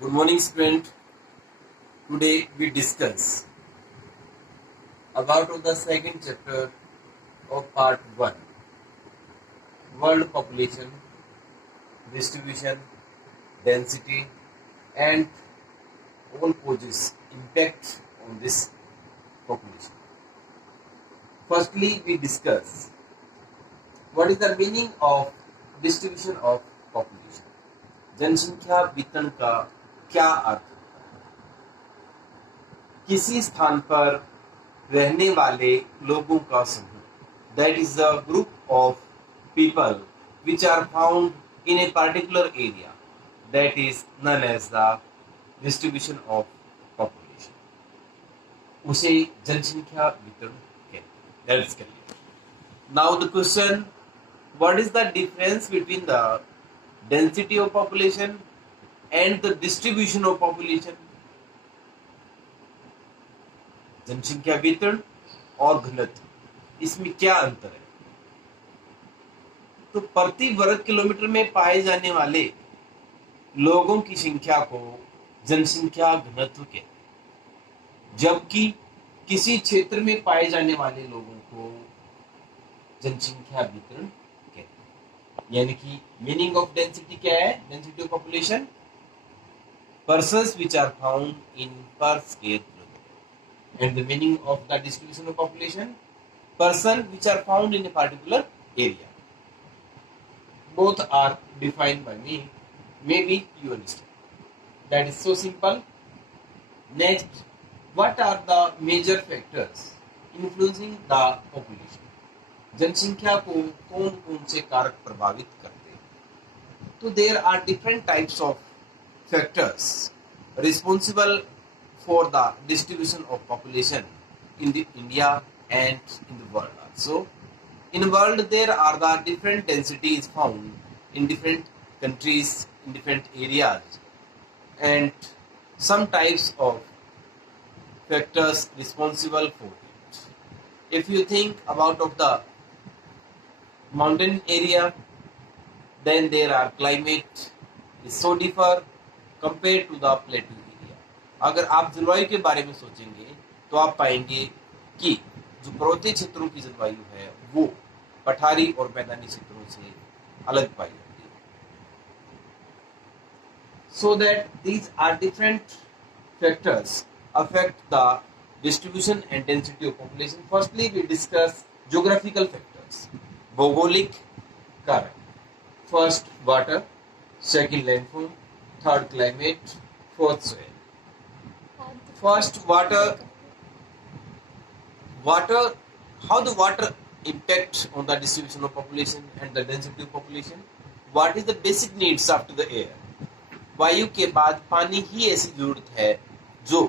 Good morning, student. Today we discuss about the second chapter of part 1, world population, distribution, density, and all causes impact on this population. Firstly, we discuss what is the meaning of distribution of population. जनसंख्या वितरण का क्या अर्थ? किसी स्थान पर रहने वाले लोगों का समूह, that is a group of people which are found in a particular area, that is known as the distribution of population. उसे जनसंख्या वितरण कहते हैं. That is clear. Now the question, what is the difference between the density of population and the distribution of population? जनसंख्या वितरण और घनत्व, इसमें क्या अंतर है? तो प्रति वर्ग किलोमीटर में पाए जाने वाले लोगों की संख्या को जनसंख्या घनत्व कहते हैं, जबकि किसी क्षेत्र में पाए जाने वाले लोगों को जनसंख्या वितरण कहते हैं. यानी कि मीनिंग ऑफ डेंसिटी क्या है? Density of population, persons which are found in per square kilometer. And the meaning of the distribution of population, person which are found in a particular area. Both are defined by me. Maybe you understand. That is so simple. Next, what are the major factors influencing the population? जनसंख्या को कौन कौन से कारक प्रभावित करते हैं? तो there are different types of factors responsible for the distribution of population in the India and in the world also. In the world, there are the different densities found in different countries, in different areas, and some types of factors responsible for it. If you think about of the mountain area, then there are climate is so differ compared to the plateau area. अगर आप जलवायु के बारे में सोचेंगे तो आप पाएंगे कि जो पर्वतीय क्षेत्रों की जलवायु है वो पठारी और मैदानी क्षेत्रों से अलग पाई जाती है. So that these are different factors affect the distribution and density of population. Firstly, we discuss geographical factors. भौगोलिक कारक. First, water. Second, landform. Third, climate. Fourth, soil. First, water. How the water impact on the distribution of population and the density of population? What is the basic needs after the air? वायु के बाद पानी ही ऐसी जरूरत है जो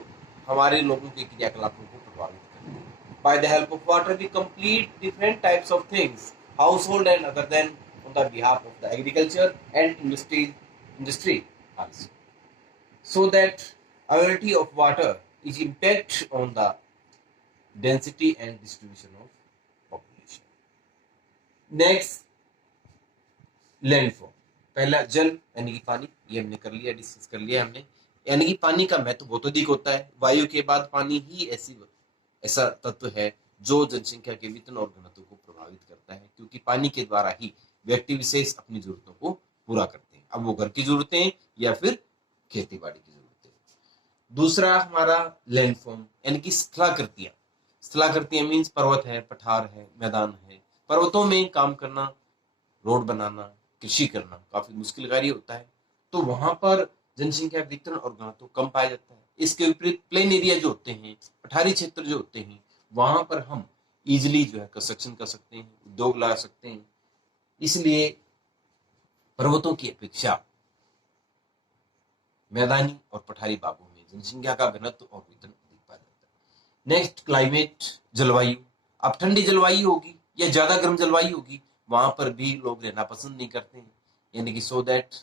हमारे लोगों के क्रियाकलापों को प्रभावित करती है. By the help of water, we complete different types of things, household and other than on the behalf of the agriculture and industry also. So that availability of water is impact on the density and distribution of population. Next, landform. पहला जल यानी कि पानी, ये हमने कर लिया, discuss कर लिया हमने. यानी कि पानी का महत्व बहुत अधिक होता है. वायु के बाद पानी ही ऐसा तत्व है जो जनसंख्या के वितरण और घनत्व को प्रभावित करता है, क्योंकि पानी के द्वारा ही व्यक्ति विशेष अपनी जरूरतों को पूरा करते हैं. अब वो घर की जरूरतें या फिर खेती बाड़ी की जरूरतें. दूसरा हमारा लैंडफॉर्म यानी कि स्थलाकृतियां. स्थलाकृतियां मीन्स पर्वत है, पठार है, मैदान है. पर्वतों में काम करना, रोड बनाना, कृषि करना काफी मुश्किल कार्य होता है, तो वहां पर जनसंख्या वितरण और घनत्व कम पाया जाता है. इसके विपरीत प्लेन एरिया जो होते हैं, पठारी क्षेत्र जो होते हैं, वहां पर हम इजिली जो है कंस्ट्रक्शन कर सकते हैं, उद्योग लगा सकते हैं. इसलिए पर्वतों की अपेक्षा मैदानी और पठारी भागों में जनसंख्या का घनत्व और वितरण अधिक पाया जाता है. नेक्स्ट, क्लाइमेट, जलवायु. अब ठंडी जलवायु होगी या ज्यादा गर्म जलवायु होगी, वहां पर भी लोग रहना पसंद नहीं करते हैं. यानी कि so that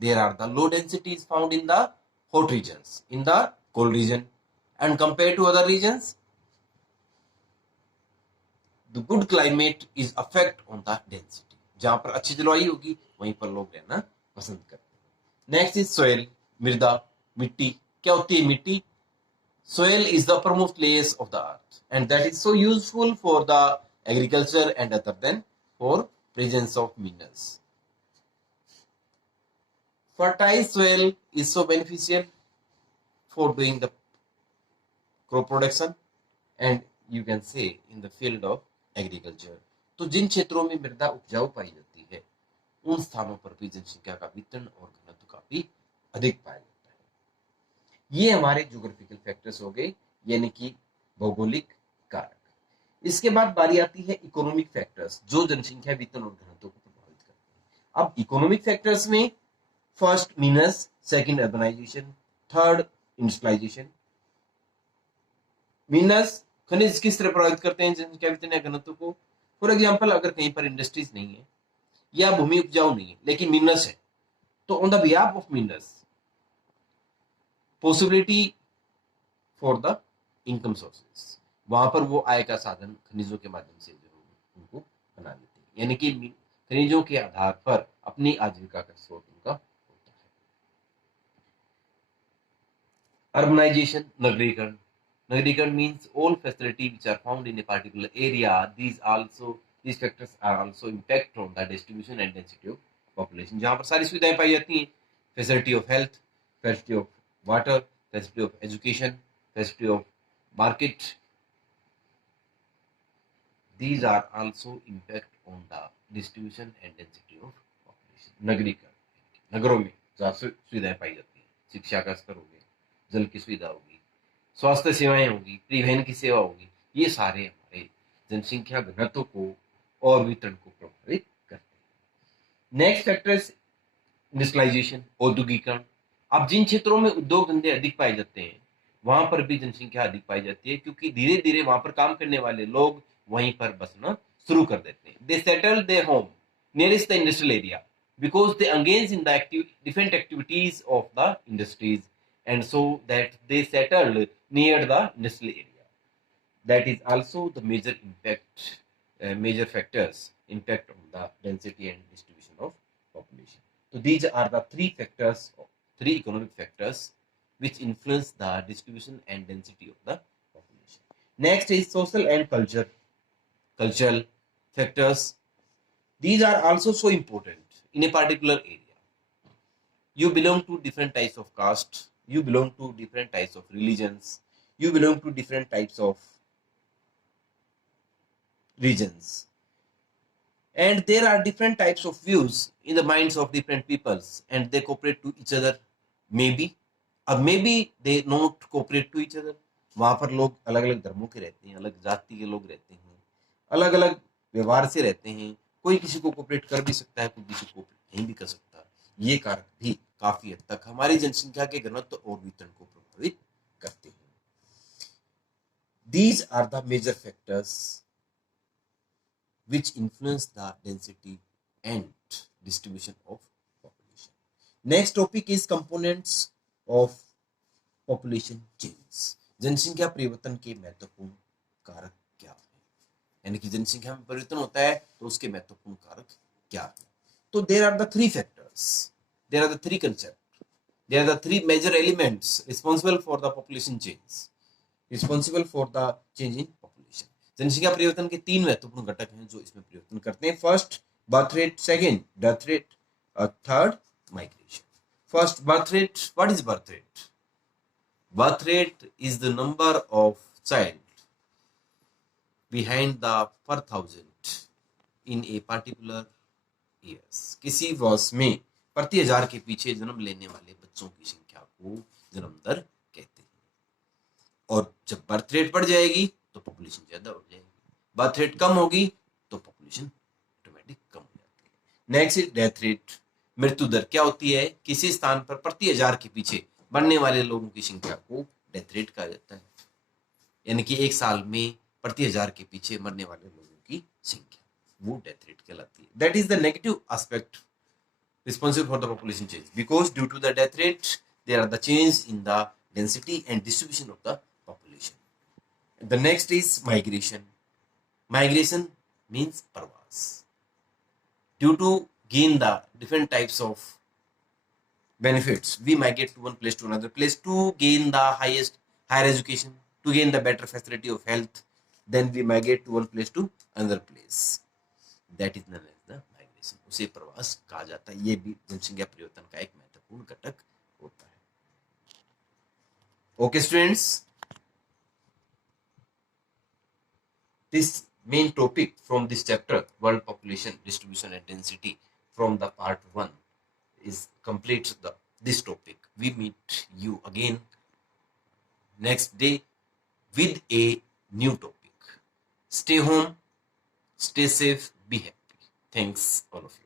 there are the low densities found in the hot regions, in the cold region, and compare to other regions the good climate is affect on the density. जहां पर अच्छी जलवायु होगी वहीं पर लोग रहना पसंद करते हैं. नेक्स्ट इज सोइल, मृदा. मिट्टी क्या होती है? मिट्टी, soil is the uppermost layers of the earth, and that is so useful for the agriculture and other than for presence of minerals. Fertile soil is so beneficial for doing the crop production and you can say in the field of agriculture. तो जिन क्षेत्रों में मृदा उपजाऊ पाई जाती है उन स्थानों पर भी जनसंख्या का वितरण और घनत्व काफी अधिक पाया जाता है। ये हमारे ज्योग्राफिकल फैक्टर्स हो गए, यानी कि भौगोलिक कारक। इसके बाद बारी आती है इकोनॉमिक फैक्टर्स, जो जनसंख्या वितरण और घनत्व को प्रभावित करते हैं। अब इकोनॉमिक फैक्टर्स में first mines, second urbanisation, third industrialisation. Mines, खनिज किस तरह प्रभावित करते हैं जनसंख्या वितरण या घनत्व को? फॉर एग्जाम्पल, अगर कहीं पर इंडस्ट्रीज नहीं है या भूमि उपजाऊ नहीं है लेकिन मीनस है, तो on the behalf of मीनस possibility for the income sources, वहां पर वो आय का साधन खनिजों के माध्यम से जो उनको बना लेते हैं, यानी कि खनिजों के आधार पर अपनी आजीविका का स्रोत उनका होता है। Urbanisation, नगरीकरण। Nagaríkaran means all facility which are found in a particular area. These factors are also impact on the distribution and density of population. जहाँ पर सारी सुविधाएं पाई जाती हैं, facility of health, facility of water, facility of education, facility of market. These are also impact on the distribution and density of population. नगरीकरण, नगरों में जहाँ सुविधाएं पाई जाती हैं, शिक्षा का स्तर हो गया, जल की सुविधा होगी, स्वास्थ्य सेवाएं होगी, परिवहन की सेवा होगी, ये सारे हमारे जनसंख्या घनत्व को और वितरण को प्रभावित करते हैं। नेक्स्ट फैक्टर इंडस्ट्रियलाइजेशन, औद्योगिकरण। अब जिन क्षेत्रों में उद्योग धंधे अधिक पाए जाते हैं वहां पर भी जनसंख्या अधिक पाई जाती है, क्योंकि धीरे धीरे वहां पर काम करने वाले लोग वहीं पर बसना शुरू कर देते हैं। They settle their home nearest the industrial area because they engage in the different activities of the industries, and so that they settled near the industrial area. That is also the major impact, major factors impact on the density and distribution of population. So these are the three factors, three economic factors which influence the distribution and density of the population. Next is social and cultural factors. These are also so important in a particular area. You belong to different types of caste, you belong to different types of religions, you belong to different types of regions, and there are different types of views in the minds of different peoples and they cooperate to each other, maybe or maybe they not cooperate to each other. वहां पर लोग अलग अलग धर्मों के रहते हैं, अलग जाति के लोग रहते हैं, अलग अलग व्यवहार से रहते हैं, कोई किसी को कोऑपरेट कर भी सकता है, कोई किसी को नहीं भी कर सकता। ये कारक भी काफी हद तक हमारी जनसंख्या के घनत्व और वितरण को प्रभावित करते हैं। These are the major factors which influence the density and distribution of population. Next topic is components of population change. जनसंख्या परिवर्तन के महत्वपूर्ण कारक क्या है, यानी कि जनसंख्या में परिवर्तन होता है तो उसके महत्वपूर्ण कारक क्या है? तो there are the three factors, there are the three concepts, there are the three major elements responsible for the population change, responsible for the change in population. जनसंख्या परिवर्तन के तीन महत्वपूर्ण घटक हैं जो इसमें परिवर्तन करते हैं। First birth rate, second death rate, third migration. First birth rate, what is birth rate? Birth rate is the number of child behind the per thousand in a particular years. किसी वर्ष में प्रति हजार के पीछे जन्म लेने वाले बच्चों की संख्या को जन्म दर कहते हैं। और जब बर्थ रेट बढ़ जाएगी तो पॉपुलेशन ज्यादा हो जाएगी, बर्थ रेट कम होगी तो पॉपुलेशन ऑटोमेटिक कम हो जाती है। नेक्स्ट इज डेथ रेट, मृत्यु दर क्या होती है? किसी स्थान पर प्रति हजार के पीछे मरने वाले लोगों की संख्या को डेथ रेट कहा जाता है, यानी कि एक साल में प्रति हजार के पीछे मरने वाले लोगों की संख्या, वो डेथ रेट कहलाती है। That is the negative aspect responsible for the population change because due to the death rate there are the change in the density and distribution of the population. The next is migration. Migration means parvas. Due to gain the different types of benefits. We migrate to one place to another place to gain the higher education, to gain the better facility of health. Then we migrate to one place to another place. That is known as the migration. उसे प्रवास कहा जाता है. ये भी जनसंख्या परिवर्तन का एक महत्वपूर्ण घटक होता है. Okay, students. This main topic from this chapter, world population distribution and density, from the part 1 is completes this topic. We meet you again next day with a new topic. Stay home, stay safe, be happy. Thanks all of you.